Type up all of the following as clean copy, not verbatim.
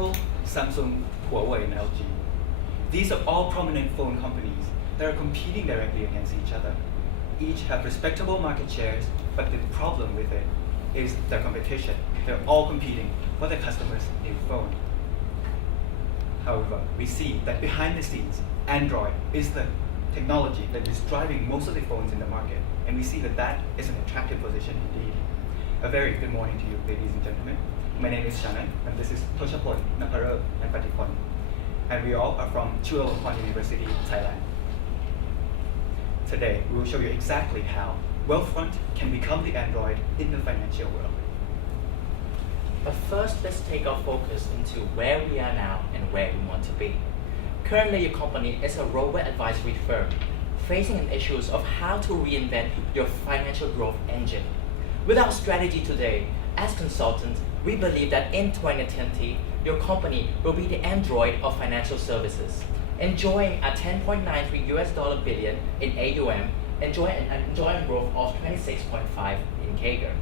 Apple, Samsung, Huawei, and LG. These are all prominent phone companies that are competing directly against each other. Each have respectable market shares, but the problem with it is their competition. They're all competing for their customers' new phone. However, we see that behind the scenes, Android is the technology that is driving most of the phones in the market, and we see that that is an attractive position indeed. A very good morning to you, ladies and gentlemen. My name is Shannon, and this is Toshapol, Naparel, and Patikon. And we all are from Chulalongkorn University, Thailand. Today, we will show you exactly how Wealthfront can become the Android in the financial world. But first, let's take our focus into where we are now and where we want to be. Currently, your company is a robo-advisory firm facing an issues of how to reinvent your financial growth engine. With our strategy today, as consultants, we believe that in 2020, your company will be the Android of financial services, enjoying a $10.93 billion in AUM, enjoying growth of 26.5 in CAGR.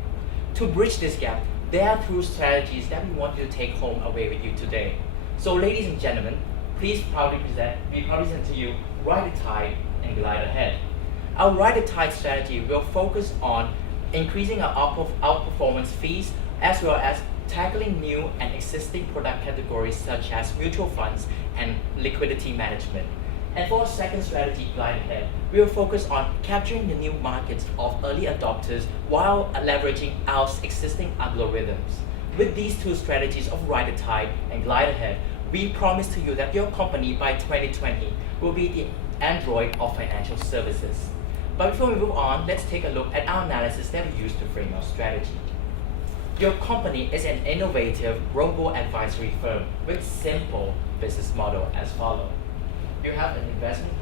To bridge this gap, there are two strategies that we want you to take home away with you today. So ladies and gentlemen, we proudly present to you Ride the Tide and Glide Ahead. Our Ride the Tide strategy will focus on increasing our outperformance fees as well as tackling new and existing product categories such as mutual funds and liquidity management. And for our second strategy, Glide Ahead, we will focus on capturing the new markets of early adopters while leveraging our existing algorithms. With these two strategies of Ride the Tide and Glide Ahead, we promise to you that your company by 2020 will be the Android of financial services. But before we move on, let's take a look at our analysis that we used to frame our strategy. Your company is an innovative robo-advisory firm with simple business model as follows. You have an investment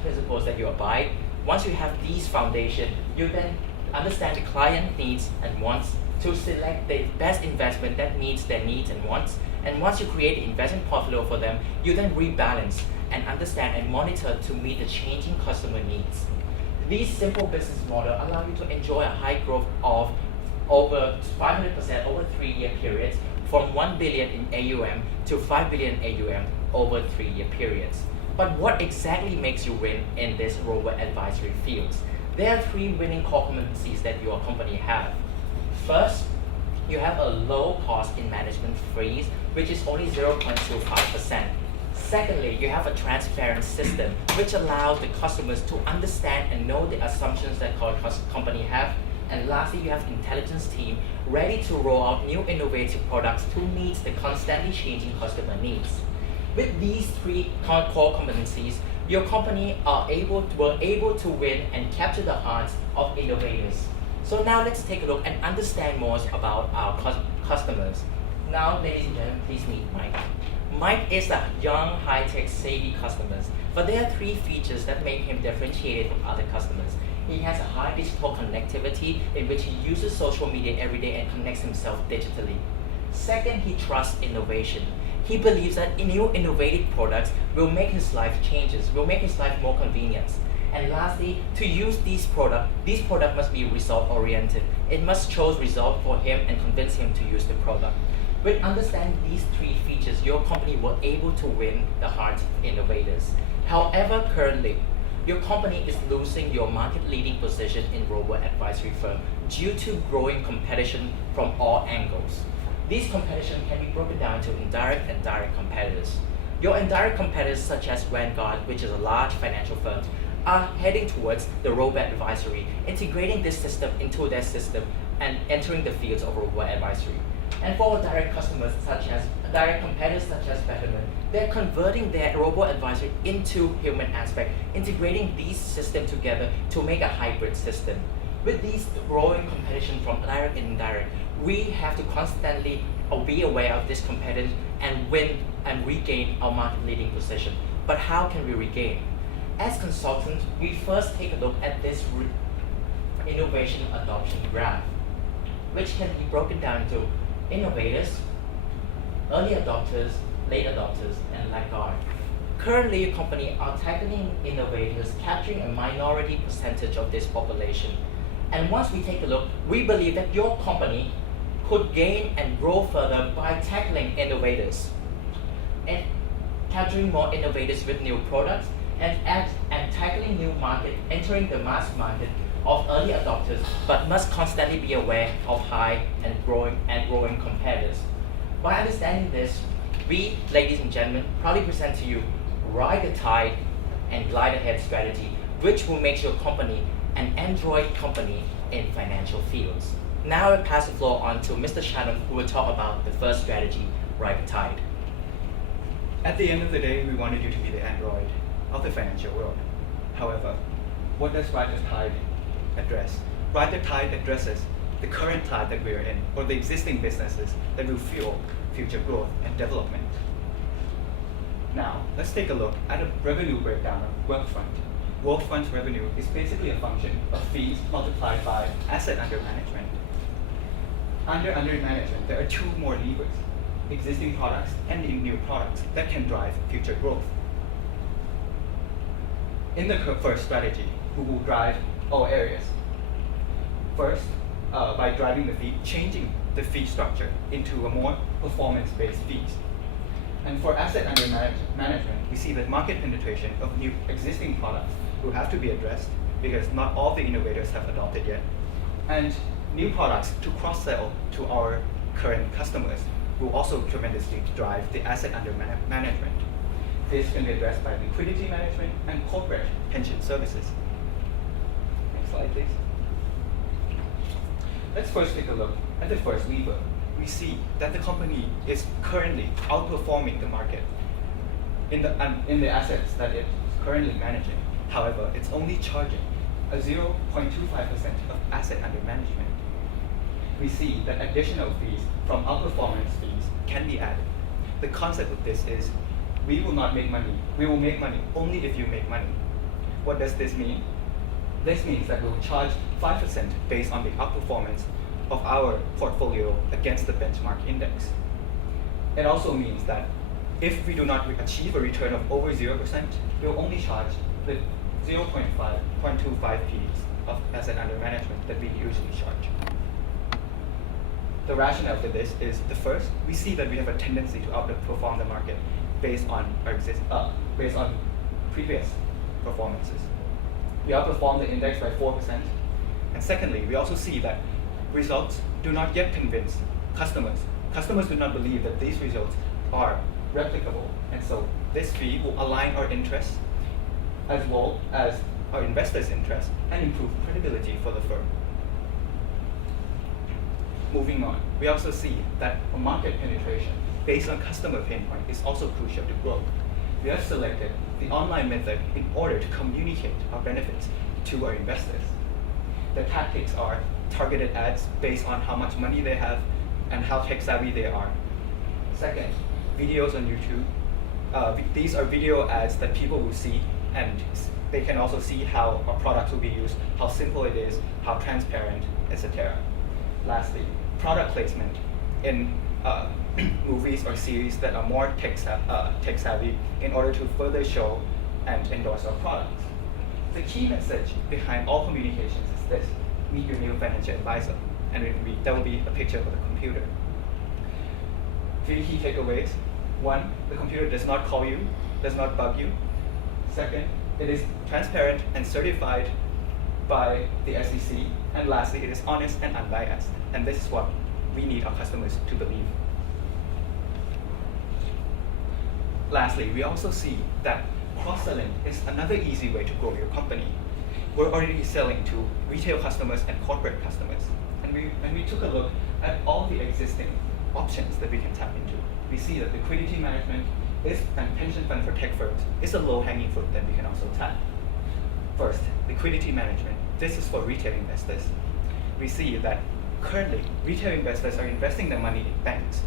principles that you abide. Once you have these foundation, you then understand the client needs and wants to select the best investment that meets their needs and wants. And once you create the investment portfolio for them, you then rebalance and understand and monitor to meet the changing customer needs. These simple business model allow you to enjoy a high growth of over 500% over 3-year periods, from 1 billion in AUM to 5 billion AUM over 3-year periods. But what exactly makes you win in this robo-advisory fields? There are 3 winning core competencies that your company have. First, you have a low cost in management fees, which is only 0.25%. Secondly, you have a transparent system, which allows the customers to understand and know the assumptions that your company have. And lastly, you have an intelligence team ready to roll out new innovative products to meet the constantly changing customer needs. With these 3 core competencies, your company were able to win and capture the hearts of innovators. So now let's take a look and understand more about our customers. Now, ladies and gentlemen, please meet Mike. Mike is a young, high-tech, savvy customer, but there are 3 features that make him differentiated from other customers. He has a high digital connectivity in which he uses social media every day and connects himself digitally. Second, he trusts innovation. He believes that new innovative products will make his life changes, will make his life more convenient. And lastly, to use these products must be result-oriented. It must choose result for him and convince him to use the product. With understanding these 3 features, your company will able to win the hearts of innovators. However, currently, your company is losing your market-leading position in robo-advisory firm due to growing competition from all angles. These competition can be broken down to indirect and direct competitors. Your indirect competitors, such as Vanguard, which is a large financial firm, are heading towards the robo-advisory, integrating this system into their system and entering the fields of robo-advisory. And for direct customers, direct competitors such as Betterment, they're converting their robo-advisory into human aspect, integrating these systems together to make a hybrid system. With these growing competition from direct and indirect, we have to constantly be aware of this competition and win and regain our market-leading position. But how can we regain? As consultants, we first take a look at this innovation adoption graph, which can be broken down into innovators, early adopters, late adopters, and laggard. Currently, your company are tackling innovators, capturing a minority percentage of this population. And once we take a look, we believe that your company could gain and grow further by tackling innovators and capturing more innovators with new products and tackling new market, entering the mass market of early adopters, but must constantly be aware of high and growing competitors. By understanding this, we, ladies and gentlemen, proudly present to you Ride the Tide and Glide Ahead strategy, which will make your company an Android company in financial fields. Now I pass the floor on to Mr. Shannon, who will talk about the first strategy, Ride the Tide. At the end of the day, we wanted you to be the Android of the financial world. However, what does Ride the Tide address? Ride the Tide addresses the current tide that we are in, or the existing businesses that will fuel future growth and development. Now, let's take a look at a revenue breakdown of Wealthfront. Wealthfront's revenue is basically a function of fees multiplied by asset under management. Under management, there are two more levers, existing products and new products that can drive future growth. In the first strategy, we will drive all areas. First, by driving the fee, changing the fee structure into a more performance-based fees. And for asset under management, we see that market penetration of new existing products will have to be addressed because not all the innovators have adopted yet. And new products to cross-sell to our current customers will also tremendously drive the asset under management. This can be addressed by liquidity management and corporate pension services. Next slide, please. Let's first take a look at the first lever. We see that the company is currently outperforming the market in the assets that it is currently managing. However, it's only charging a 0.25% of asset under management. We see that additional fees from outperformance fees can be added. The concept of this is we will not make money. We will make money only if you make money. What does this mean? This means that we'll charge 5% based on the outperformance of our portfolio against the benchmark index. It also means that if we do not achieve a return of over 0%, we'll only charge the 0.25 Ps of asset under management that we usually charge. The rationale for this is the first, we see that we have a tendency to outperform the market based on previous performances. We outperform the index by 4%. And secondly, we also see that results do not yet convince customers. Customers do not believe that these results are replicable. And so this fee will align our interests as well as our investors' interests and improve credibility for the firm. Moving on, we also see that a market penetration based on customer pain point is also crucial to growth. We have selected the online method in order to communicate our benefits to our investors. The tactics are targeted ads based on how much money they have and how tech savvy they are. Second, videos on YouTube. These are video ads that people will see, and they can also see how our products will be used, how simple it is, how transparent, etc. Lastly, product placement in movies or series that are more tech savvy in order to further show and endorse our products. The key message behind all communications is this: meet your new financial advisor. And there will be a picture of the computer. 3 key takeaways. 1, the computer does not call you, does not bug you. Second, it is transparent and certified by the SEC. And lastly, it is honest and unbiased. And this is what we need our customers to believe. Lastly, we also see that cross-selling is another easy way to grow your company. We're already selling to retail customers and corporate customers. And we took a look at all the existing options that we can tap into. We see that liquidity management and pension fund for tech firms is a low-hanging fruit that we can also tap. First, liquidity management. This is for retail investors. We see that currently retail investors are investing their money in banks,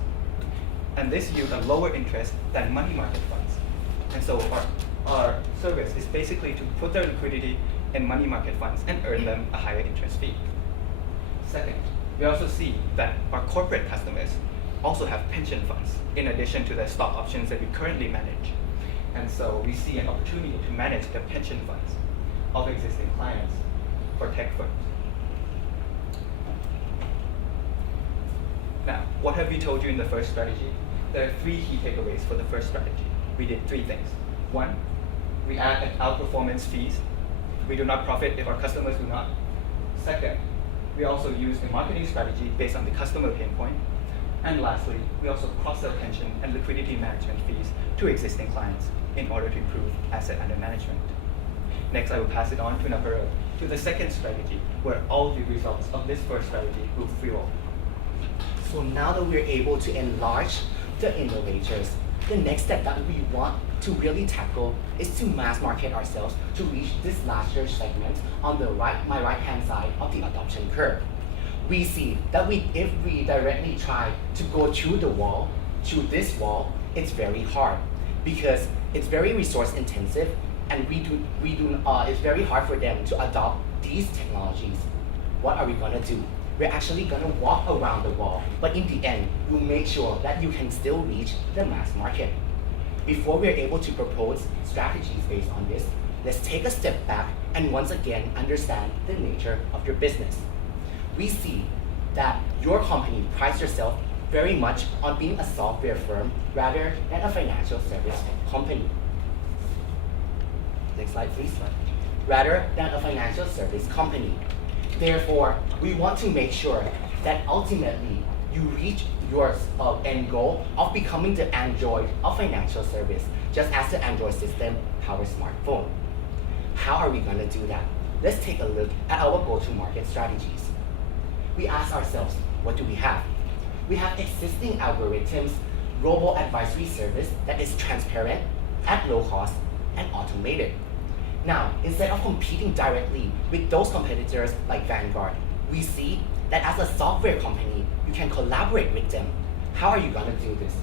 and this yields a lower interest than money market funds. And so our service is basically to put their liquidity in money market funds and earn them a higher interest fee. Second, we also see that our corporate customers also have pension funds in addition to the stock options that we currently manage. And so we see an opportunity to manage the pension funds of existing clients for tech firms. Now, what have we told you in the first strategy? There are 3 key takeaways for the first strategy. We did 3 things. 1, we add outperformance fees. We do not profit if our customers do not. Second, we also use a marketing strategy based on the customer pain point. And lastly, we also cross-sell pension and liquidity management fees to existing clients in order to improve asset under management. Next, I will pass it on to Naparo to the second strategy, where all the results of this first strategy will fuel. So now that we're able to enlarge the innovators, the next step that we want to really tackle is to mass market ourselves to reach this larger segment on the my right-hand side of the adoption curve. We see that if we directly try to go through this wall, it's very hard because it's very resource intensive, and it's very hard for them to adopt these technologies. What are we gonna do? We're actually gonna walk around the wall, but in the end, we'll make sure that you can still reach the mass market. Before we're able to propose strategies based on this, let's take a step back and once again understand the nature of your business. We see that your company prides yourself very much on being a software firm rather than a financial service company. Next slide, please. Rather than a financial service company. Therefore, we want to make sure that ultimately you reach your end goal of becoming the Android of financial service, just as the Android system powers smartphone. How are we going to do that? Let's take a look at our go-to-market strategies. We ask ourselves, what do we have? We have existing algorithms, robo-advisory service that is transparent, at low cost, and automated. Now, instead of competing directly with those competitors like Vanguard, we see that as a software company, you can collaborate with them. How are you going to do this?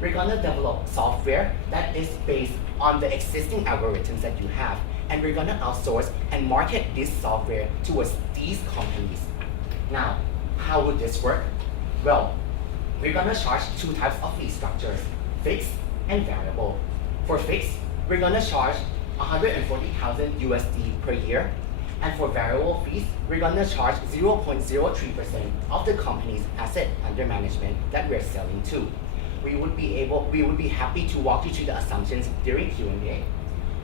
We're going to develop software that is based on the existing algorithms that you have, and we're going to outsource and market this software towards these companies. Now, how would this work? Well, we're going to charge 2 types of fee structures, fixed and variable. For fixed, we're going to charge 140,000 USD per year, and for variable fees, we're going to charge 0.03% of the company's asset under management that we're selling to. We would be happy to walk you through the assumptions during Q&A.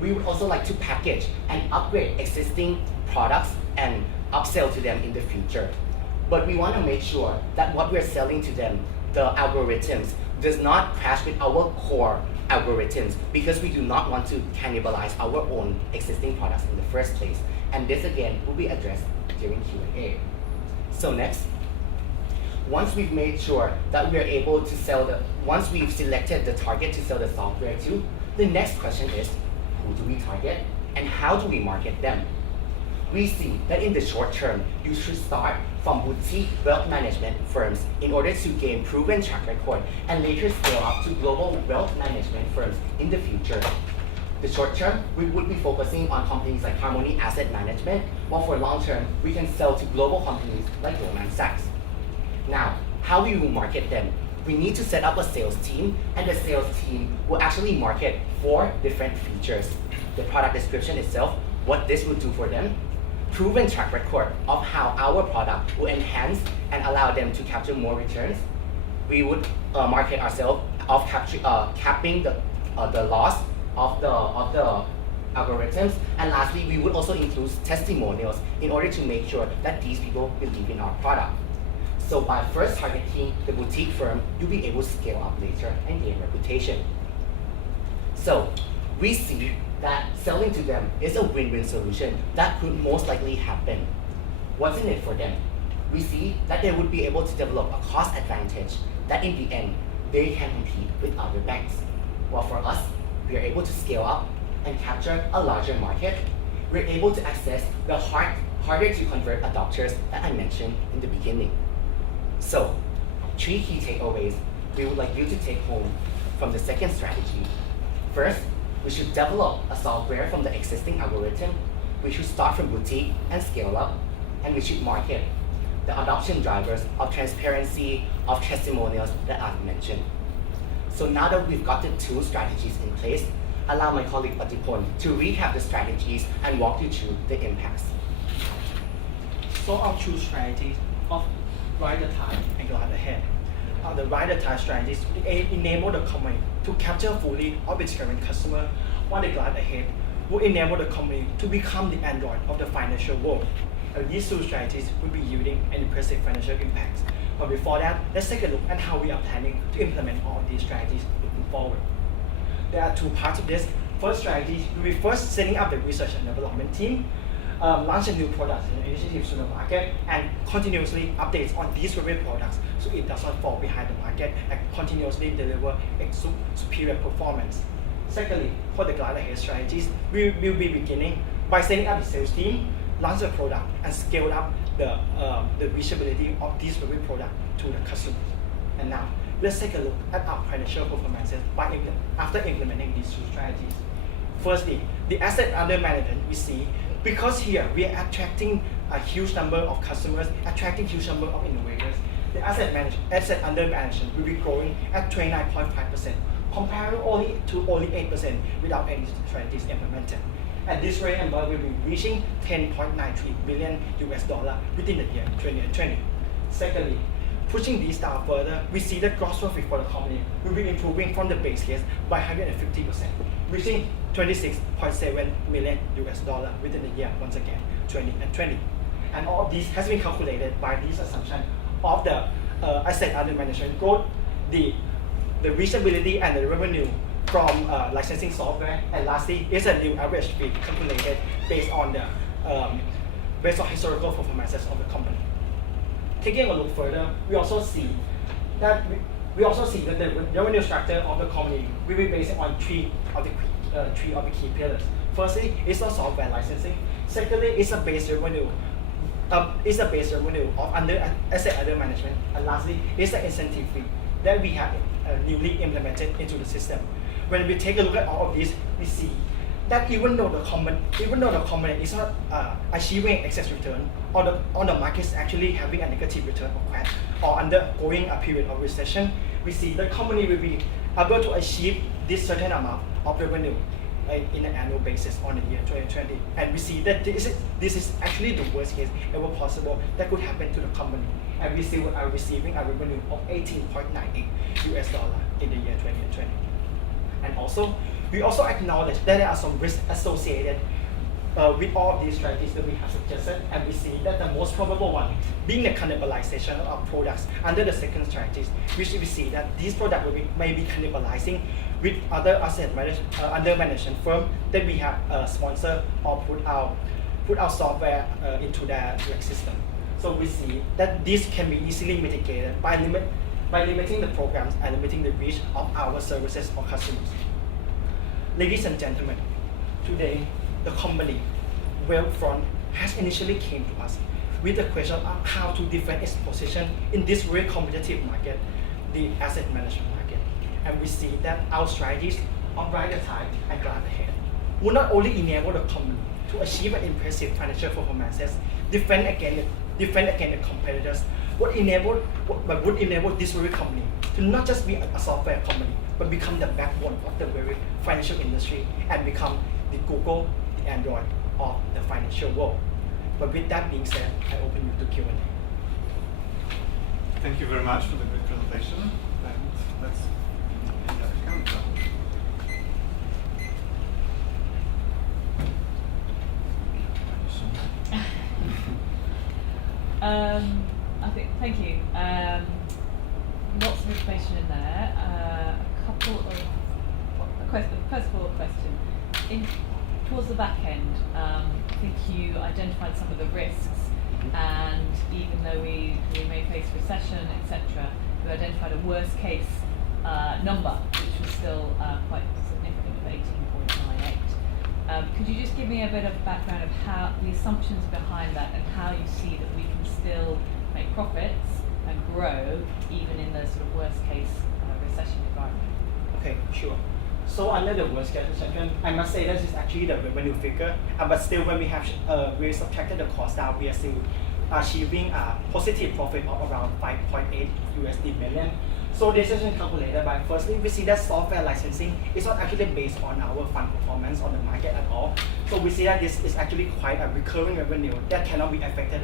We would also like to package and upgrade existing products and upsell to them in the future. But we want to make sure that what we're selling to them, the algorithms, does not clash with our core algorithms, because we do not want to cannibalize our own existing products in the first place. And this again will be addressed during Q&A. So next, once we've made sure that we're able to once we've selected the target to sell the software to, the next question is, who do we target and how do we market them? We see that in the short term, you should start from boutique wealth management firms in order to gain proven track record and later scale up to global wealth management firms in the future. The short term, we would be focusing on companies like Harmony Asset Management, while for long term, we can sell to global companies like Goldman Sachs. Now, how we will market them? We need to set up a sales team, and the sales team will actually market 4 different features. The product description itself, what this will do for them, proven track record of how our product will enhance and allow them to capture more returns. We would market ourselves of capping the loss of the algorithms, and lastly, we would also include testimonials in order to make sure that these people believe in our product. So by first targeting the boutique firm, you'll be able to scale up later and gain reputation. So we see that selling to them is a win-win solution that could most likely happen. What's in it for them? We see that they would be able to develop a cost advantage that in the end, they can compete with other banks. While for us, we are able to scale up and capture a larger market. We're able to access the harder to convert adopters that I mentioned in the beginning. So, 3 key takeaways we would like you to take home from the second strategy. First, we should develop a software from the existing algorithm. We should start from boutique and scale up, and we should market the adoption drivers of transparency, of testimonials that I've mentioned. So now that we've got the 2 strategies in place, allow my colleague Patipon to recap the strategies and walk you through the impacts. So our 2 strategies of ride the tide and glide ahead. the rider type strategies enable the company to capture fully of its current customer on the glide ahead, will enable the company to become the Android of the financial world. And these two strategies will be yielding an impressive financial impact. But before that, let's take a look at how we are planning to implement all of these strategies looking forward. There are two parts of this. First strategy, we will be first setting up the research and development team, launch a new products and initiatives to the market, and continuously updates on these favorite products so it does not fall behind the market and continuously deliver a superior performance. Secondly, for the glide ahead strategies, we will be beginning by setting up the sales team, launch the product, and scale up the reachability of these favorite product to the customers. And now, let's take a look at our financial performances after implementing these two strategies. Firstly, the asset under management we see, because here we are attracting a huge number of customers, attracting huge number of innovators, the asset under management will be growing at 29.5%, compared only 8% without any strategies implemented. At this rate, number will be reaching $10.93 billion within the year 2020. Secondly, pushing these down further, we see that gross profit for the company will be improving from the base case by 150%, reaching $26.7 million within the year, once again, 2020. And all of these has been calculated by this assumption of the asset under management growth, the reachability and the revenue from licensing software, and lastly, is a new average fee calculated based on historical performances of the company. Taking a look further, we also see that the revenue structure of the company will be based on three of the key pillars. Firstly, is the software licensing. Secondly, is a base revenue. Of asset under management, and lastly, is the incentive fee that we have newly implemented into the system. When we take a look at all of this, we see that even though the company is not achieving excess return, or the market is actually having a negative return or undergoing a period of recession, we see the company will be able to achieve this certain amount of revenue in an annual basis on the year 2020. And we see that this is actually the worst case ever possible that could happen to the company. And we still are receiving a revenue of $18.98 in the year 2020. And also, we also acknowledge that there are some risks associated with all of these strategies that we have suggested, and we see that the most probable one being the cannibalization of products under the second strategies, which we see that these products may be cannibalizing with other asset under management firm that we have sponsored or put our software into their system. So we see that this can be easily mitigated by limiting the programs and limiting the reach of our services or customers. Ladies and gentlemen, today the company Wealthfront has initially came to us with the question of how to defend its position in this very competitive market, the asset management market. And we see that our strategies on rider type and glide ahead will not only enable the company to achieve an impressive financial performances, defend against the competitors, would enable this very company to not just be a software company, but become the backbone of the very financial industry and become the Google, the Android of the financial world. But with that being said, I open you to Q&A. Thank you very much for the great presentation. And let's thank you. Lots of information in there. First of all, a question. Towards the back end, I think you identified some of the risks, and even though we may face recession, etc., you identified a worst case number, which was still quite significant of 18.98. Could you just give me a bit of background of how the assumptions behind that and how you see that we can still make profits and grow even in the sort of worst case recession environment? Okay, sure. So under the worst case recession, I must say this is actually the revenue figure, but still when we subtracted the cost down, we are still achieving a positive profit of around $5.8 million. So this is calculated by, firstly, we see that software licensing is not actually based on our fund performance on the market at all. So we see that this is actually quite a recurring revenue that cannot be affected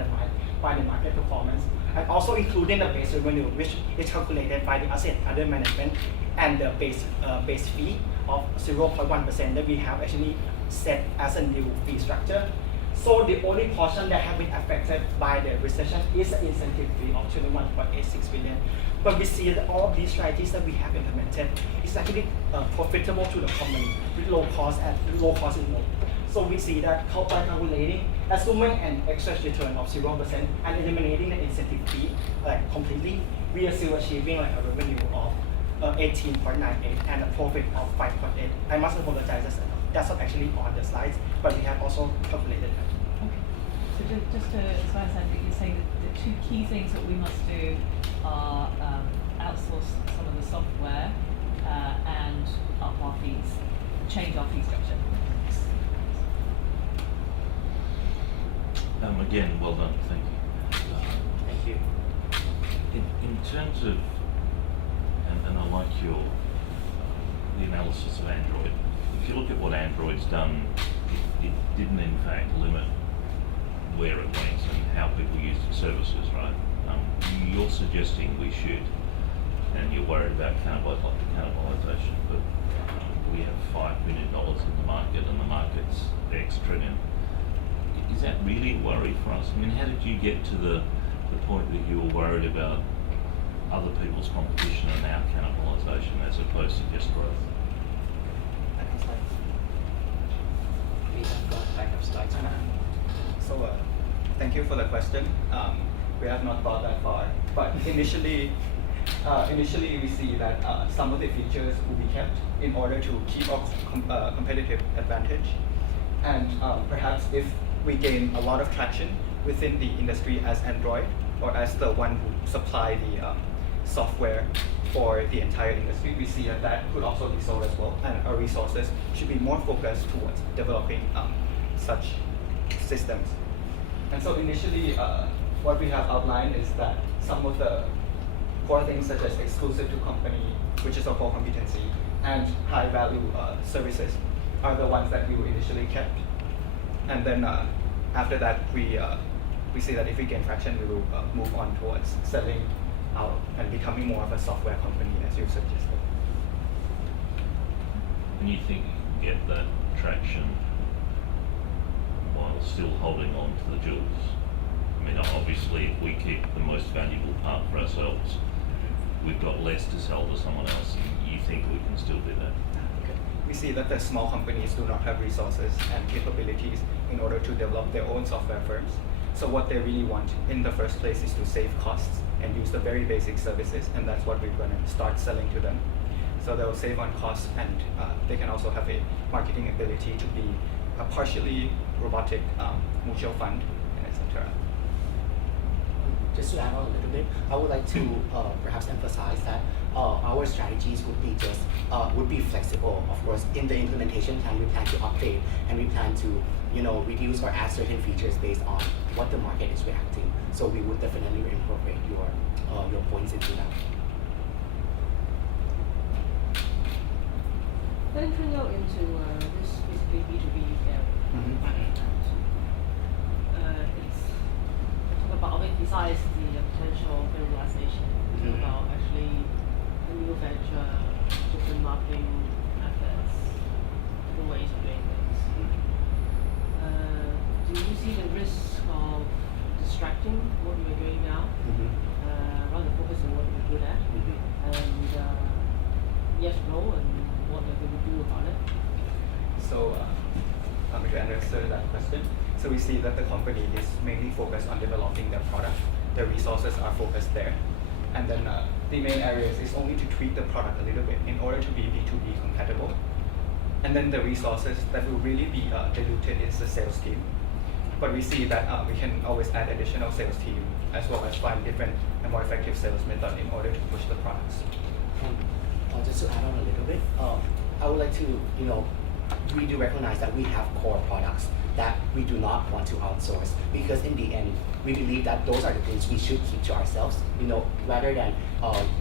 by the market performance, and also including the base revenue, which is calculated by the asset under management, and the base fee of 0.1% that we have actually set as a new fee structure. So the only portion that have been affected by the recession is the incentive fee of 21.86 billion. But we see that all of these strategies that we have implemented is actually profitable to the company with low cost involved. So we see that by calculating, assuming an excess return of 0% and eliminating the incentive fee completely, we are still achieving a revenue of 18.98 and a profit of 5.8. I must apologize, that's not actually on the slides, but we have also calculated that. Okay. So just to, as I understand it, you're saying that the two key things that we must do are outsource some of the software and up our fees, change our fee structure. Again, well done, thank you. Thank you. In terms of, and I like your the analysis of Android. If you look at what Android's done, it didn't in fact limit where it went and how people used its services, right? You're suggesting we should, and you're worried about cannibalization, but we have $5 million in the market and the market's X trillion. Is that really a worry for us? I mean, how did you get to the point that you were worried about other people's competition and our cannibalization as opposed to just growth? We have got backup slides on that. So thank you for the question. We have not thought that far, but initially we see that some of the features will be kept in order to keep our competitive advantage, and perhaps if we gain a lot of traction within the industry as Android or as the one who supply the software for the entire industry, we see that that could also be sold as well, and our resources should be more focused towards developing such systems. And so initially, what we have outlined is that some of the core things such as exclusive to company, which is our core competency, and high value services are the ones that we initially kept. And then after that, we see that if we gain traction, we will move on towards selling out and becoming more of a software company, as you suggested. And you think you can get that traction while still holding on to the jewels? I mean, obviously, if we keep the most valuable part for ourselves, we've got less to sell to someone else. You think we can still do that? Okay. We see that the small companies do not have resources and capabilities in order to develop their own software firms. So what they really want in the first place is to save costs and use the very basic services, and that's what we're going to start selling to them. So they'll save on costs, and they can also have a marketing ability to be a partially robotic mutual fund, and etc. Just to add on a little bit, I would like to perhaps emphasize that our strategies would be flexible. Of course, in the implementation plan, we plan to update and we plan to reduce or add certain features based on what the market is reacting. So we would definitely incorporate your points into that. Venturing out into this basically B2B area. It's talk about besides the potential globalization, talk about actually a new venture, different marketing methods, different ways of doing things. Do you see the risk of distracting what you are doing now, rather than focus on what you're good at, and yes, no, and what are we going to do about it? So to answer that question, so we see that the company is mainly focused on developing their product. The resources are focused there. And then the main areas is only to tweak the product a little bit in order to be B2B compatible. And then the resources that will really be diluted is the sales team. But we see that we can always add additional sales team as well as find different and more effective sales method in order to push the products. Just to add on a little bit, I would like to, we do recognize that we have core products that we do not want to outsource, because in the end, we believe that those are the things we should keep to ourselves, rather than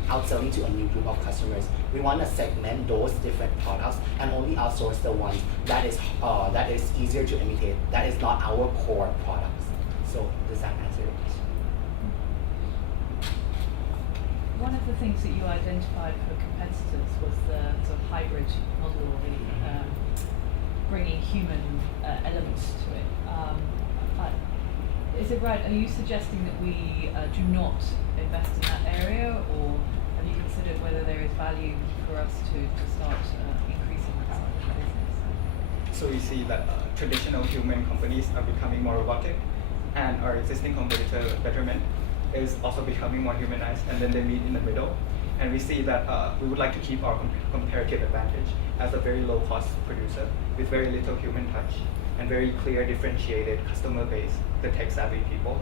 outselling to a new group of customers. We want to segment those different products and only outsource the ones that is easier to imitate, that is not our core products. So does that answer your question? one of the things that you identified for competitors was the sort of hybrid model, or the bringing human elements to it. Is it right? Are you suggesting that we do not invest in that area, or have you considered whether there is value for us to start increasing that side of the business? So we see that traditional human companies are becoming more robotic, and our existing competitor, Betterment, is also becoming more humanized, and then they meet in the middle. And we see that we would like to keep our comparative advantage as a very low-cost producer with very little human touch and very clear, differentiated customer base, the tech-savvy people.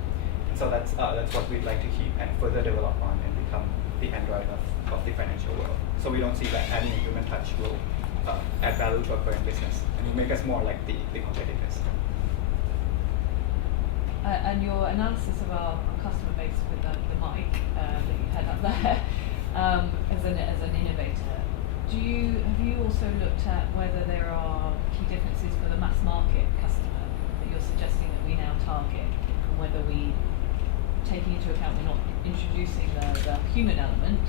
And so that's what we'd like to keep and further develop on and become the Android of the financial world. So we don't see that adding a human touch will add value to our current business and will make us more like the competitors. And your analysis of our customer base with the mic that you had up there as an innovator, have you also looked at whether there are key differences for the mass market customer that you're suggesting that we now target, and whether we, taking into account we're not introducing the human element,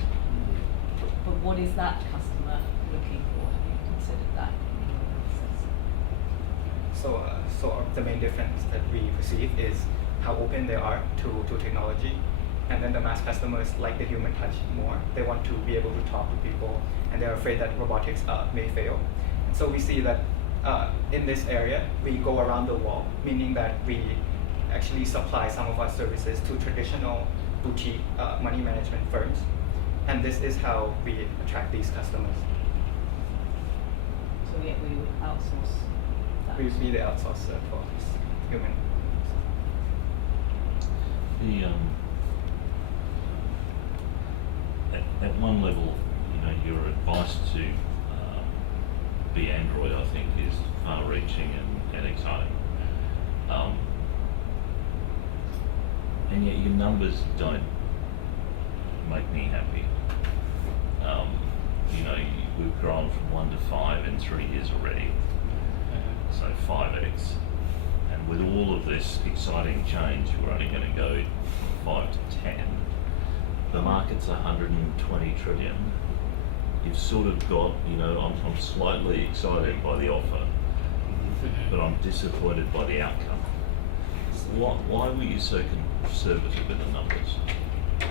but what is that customer looking for? Have you considered that in your analysis? So the main difference that we perceive is how open they are to technology, and then the mass customers like the human touch more. They want to be able to talk to people, and they're afraid that robotics may fail. And so we see that in this area, we go around the wall, meaning that we actually supply some of our services to traditional boutique money management firms, and this is how we attract these customers. So yet we would outsource that. We would be the outsourcer for this human. At one level, your advice to be Android, I think, is far-reaching and exciting. And yet your numbers don't make me happy. We've grown from 1 to 5 in 3 years already, so 5x. And with all of this exciting change, we're only going to go from 5 to 10. The market's 120 trillion. You've sort of got, I'm slightly excited by the offer, but I'm disappointed by the outcome. Why were you so conservative in the numbers?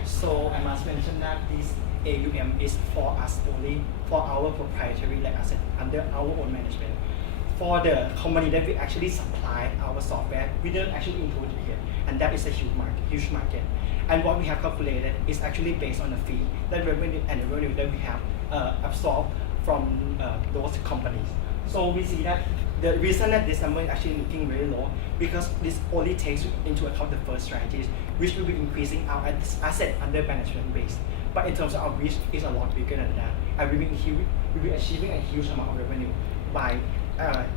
So I must mention that this AUM is for us only, for our proprietary asset under our own management. For the company that we actually supply our software, we don't actually include it here, and that is a huge market. And what we have calculated is actually based on the fee, the revenue and the revenue that we have absorbed from those companies. So we see that the reason that this number is actually looking very low, because this only takes into account the first strategies, which will be increasing our asset under management base. But in terms of our reach, it's a lot bigger than that. And we will be achieving a huge amount of revenue by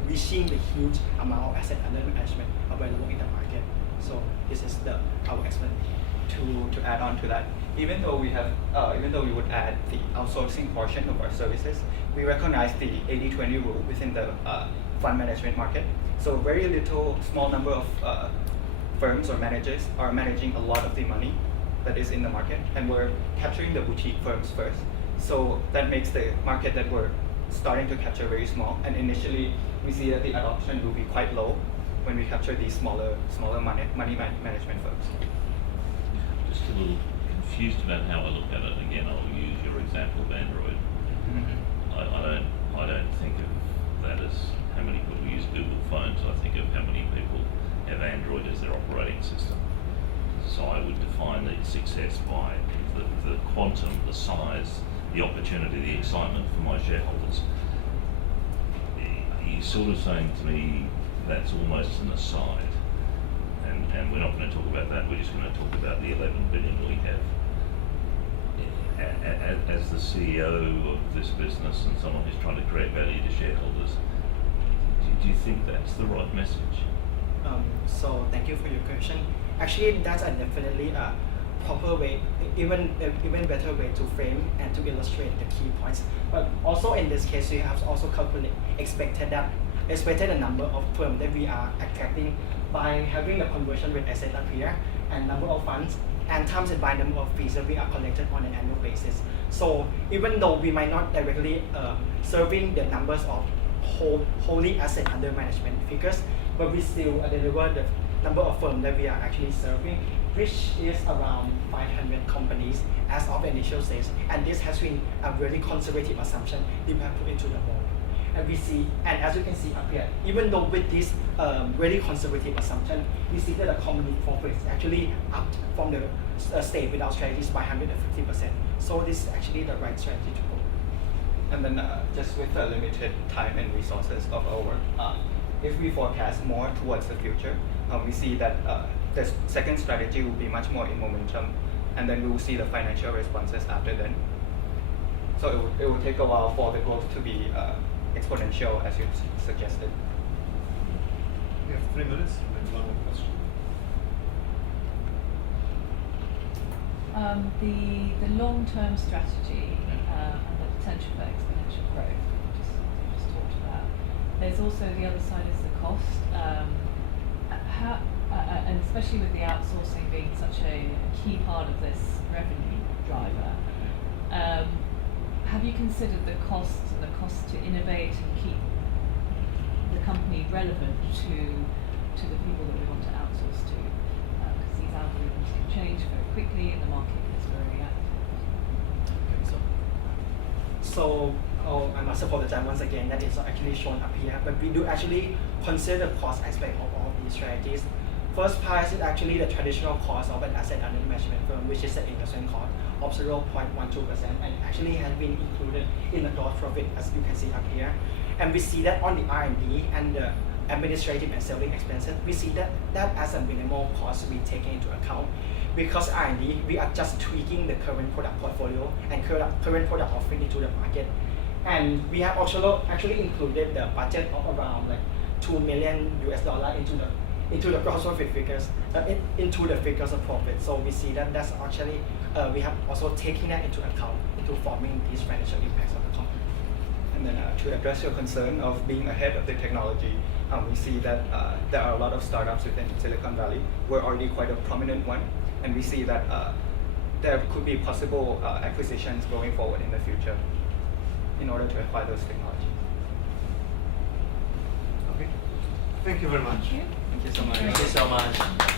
reaching the huge amount of asset under management available in the market. So this is our explanation. To add on to that, even though we would add the outsourcing portion of our services, we recognize the 80-20 rule within the fund management market. So very small number of firms or managers are managing a lot of the money that is in the market, and we're capturing the boutique firms first. So that makes the market that we're starting to capture very small, and initially we see that the adoption will be quite low when we capture these smaller money management firms. Just a little confused about how I look at it. Again, I'll use your example of Android. I don't think of that as how many people use Google phones. I think of how many people have Android as their operating system. So I would define the success by the quantum, the size, the opportunity, the excitement for my shareholders. You're sort of saying to me that's almost an aside, and we're not going to talk about that. We're just going to talk about the 11 billion we have. As the CEO of this business and someone who's trying to create value to shareholders, do you think that's the right message? So thank you for your question. Actually, that's definitely a proper way, even better way to frame and to illustrate the key points. But also in this case, we have also expected the number of firms that we are attracting by having the conversion rate asset up here and number of funds and times it by number of fees that we are collected on an annual basis. So even though we might not directly serving the numbers of wholly asset under management figures, but we still deliver the number of firms that we are actually serving, which is around 500 companies as of the initial stage. And this has been a very conservative assumption we have put into the model. And we see, and as you can see up here, even though with this very conservative assumption, we see that the company profit is actually up from the state without strategies by 150%. So this is actually the right strategy to go. And then just with the limited time and resources of our work, if we forecast more towards the future, we see that the second strategy will be much more in momentum, and then we will see the financial responses after then. So it will take a while for the growth to be exponential, as you suggested. We have 3 minutes, maybe one more question. The long-term strategy and the potential for exponential growth, we just talked about. There's also the other side is the cost. And especially with the outsourcing being such a key part of this revenue driver, have you considered the costs and the cost to innovate and keep the company relevant to the people that we want to outsource to? Because these algorithms can change very quickly and the market is very active. Okay, so I must apologize once again that is actually shown up here, but we do actually consider the cost aspect of all these strategies. First price is actually the traditional cost of an asset under management firm, which is the investment cost of 0.12%, and actually has been included in the gross profit, as you can see up here. And we see that on the R&D and the administrative and selling expenses, we see that as a minimal cost we take into account. Because R&D, we are just tweaking the current product portfolio and current product offering into the market. And we have also actually included the budget of around like $2 million into the gross profit figures, into the figures of profit. So we see that that's actually, we have also taken that into account into forming these financial impacts of the company. And then to address your concern of being ahead of the technology, we see that there are a lot of startups within Silicon Valley. We're already quite a prominent one, and we see that there could be possible acquisitions going forward in the future in order to acquire those technologies. Okay. Thank you very much. Thank you. Thank you so much. Thank you so much.